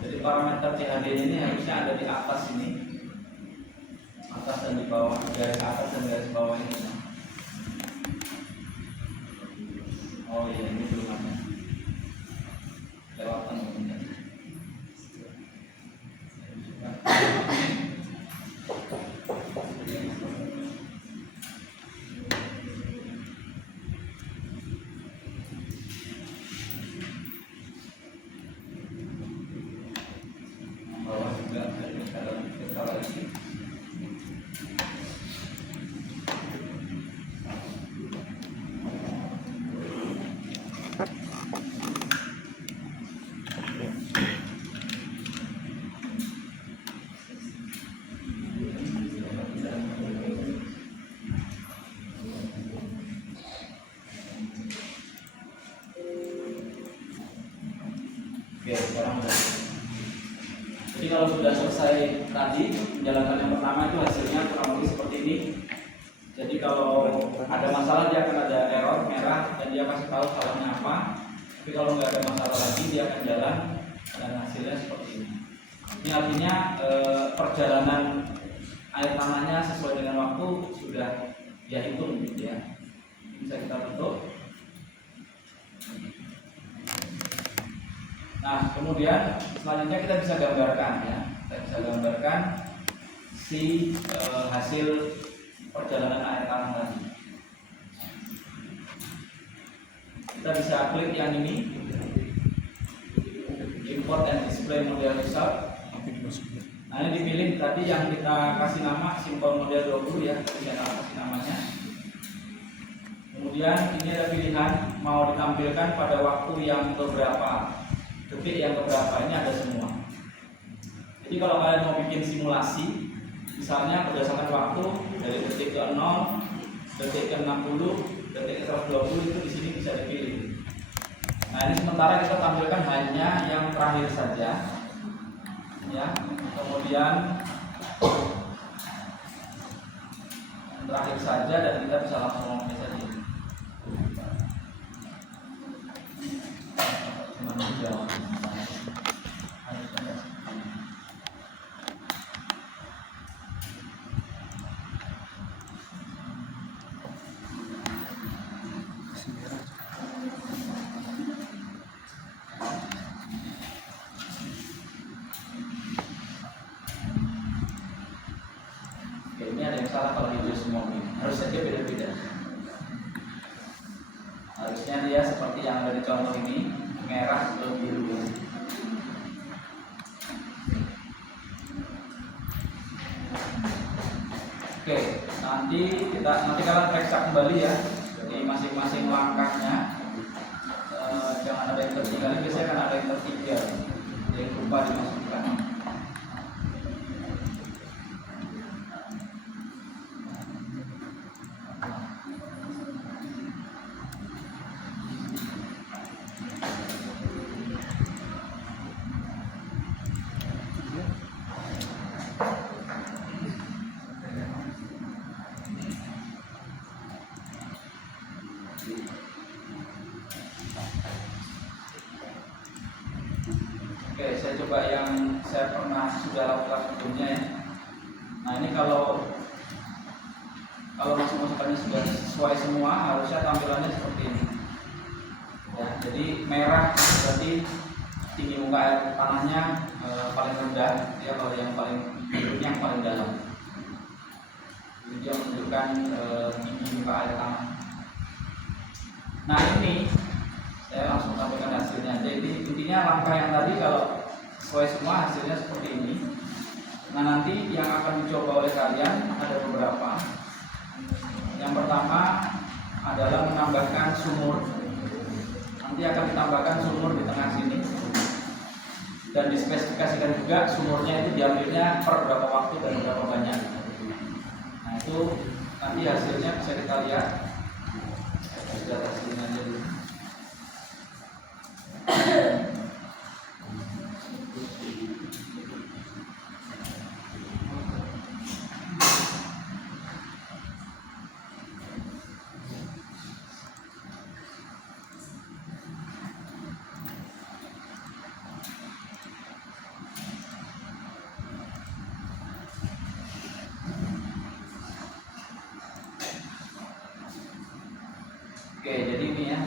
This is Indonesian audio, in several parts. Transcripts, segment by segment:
Jadi parameter CHD ini harusnya ada di atas ini, atas dan di bawah, garis atas dan garis bawah ini. Oh iya, ini belum ada. Lewatan mungkin. Bawah juga ada kita lagi. Oke, sekarang udah. Jadi kalau sudah selesai tadi menjalankan yang pertama itu hasilnya kurang lebih seperti ini. Jadi kalau ada masalah dia akan ada error merah dan dia kasih tahu salahnya apa. Tapi kalau nggak ada masalah lagi dia akan jalan dan hasilnya seperti ini. Ini artinya perjalanan air tanahnya sesuai dengan waktu sudah dia hitung gitu ya. Bisa kita bentuk. Nah, kemudian selanjutnya kita bisa gambarkan ya. Kita bisa gambarkan si hasil perjalanan air tanah tadi. Kita bisa klik yang ini, import and display model result. Nah, ini dipilih tadi yang kita kasih nama simpel model 20 ya, kita kasih namanya. Kemudian ini ada pilihan mau ditampilkan pada waktu yang beberapa, detik yang beberapa, ini ada semua. Jadi kalau kalian mau bikin simulasi, misalnya berdasarkan waktu dari detik ke 0, detik ke 60, detik ke 120 itu di sini bisa dipilih. Nah, ini sementara kita tampilkan hanya yang terakhir saja, ya. Kemudian yang terakhir saja dan kita bisa langsung ngomongin saja. Ini ada yang salah kalau hijau semua ini. Harusnya dia beda-beda. Harusnya dia seperti yang ada di contoh ini, merah atau biru. Oke, nanti kalian periksa kembali ya. Jadi masing-masing langkahnya jangan ada yang tertinggal. Biasanya kan ada yang tertinggal, yang lupa dimasukkan. Oke, saya coba yang saya pernah sudah lakukan sebelumnya ya. Nah, ini kalau masukannya sudah sesuai semua, harusnya tampilannya seperti ini. Ya, jadi merah berarti tinggi muka air tanahnya paling rendah, ya. Kalau yang paling birunya yang paling dalam. Jadi dia menunjukkan tinggi muka air tanah. Nah, ini saya langsung tampilkan hasilnya. Jadi intinya langkah yang tadi kalau sesuai semua hasilnya seperti ini. Nah, nanti yang akan dicoba oleh kalian ada beberapa. Yang pertama adalah menambahkan sumur. Nanti akan ditambahkan sumur di tengah sini. Dan dispesifikasikan juga sumurnya itu diambilnya per berapa waktu dan berapa banyak. Nah, itu nanti hasilnya bisa kita lihat. Sudah hasilnya aja dulu. ini ya.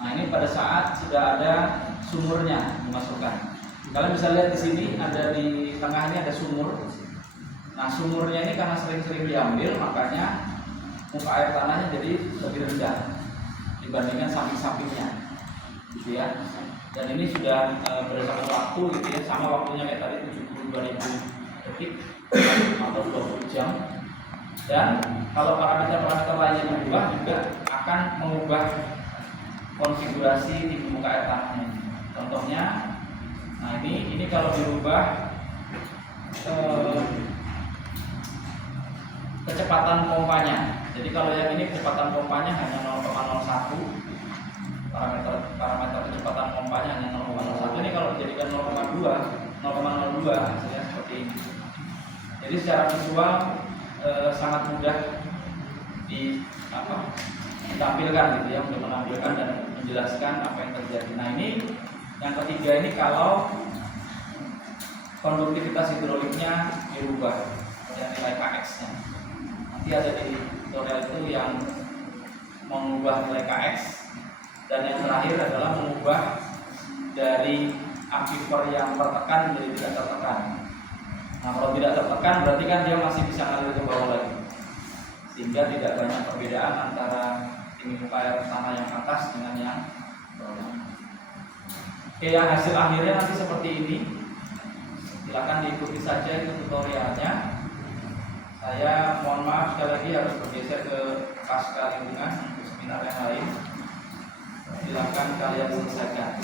Nah, ini pada saat sudah ada sumurnya dimasukkan. Kalian bisa lihat di sini ada di tengah ini ada sumur. Nah, sumurnya ini karena sering-sering diambil, makanya muka air tanahnya jadi lebih rendah dibandingkan samping-sampingnya, gitu ya. Dan ini sudah berdasarkan waktu, gitu ya, sama waktunya kayak tadi 72.000 detik atau 20 jam. Dan kalau parameter-parameter lainnya berubah juga akan mengubah konfigurasi di muka air tanahnya. Contohnya, nah ini kalau dirubah kecepatan pompanya. Jadi kalau yang ini kecepatan pompanya hanya 0,01, parameter kecepatan pompanya hanya 0,01. Ini kalau dijadikan 0,02 hasilnya seperti ini. Jadi secara visual sangat mudah ditampilkan, gitu ya, untuk menampilkan dan menjelaskan apa yang terjadi. Nah, ini yang ketiga ini kalau konduktivitas hidroliknya dirubah, ya, nilai Kx-nya. Nanti ada di tutorial itu yang mengubah nilai Kx, dan yang terakhir adalah mengubah dari aquifer yang tertekan menjadi tidak tertekan. Nah, kalau tidak tertekan berarti kan dia masih bisa ngalir ke bawah lagi, sehingga tidak banyak perbedaan antara tinggi muka air tanah yang atas dengan yang bawah. Oke, yang hasil akhirnya nanti seperti ini. Silakan diikuti saja itu tutorialnya. Saya mohon maaf sekali lagi harus bergeser ke pasca lingkungan untuk seminar yang lain. Silakan kalian selesaikan.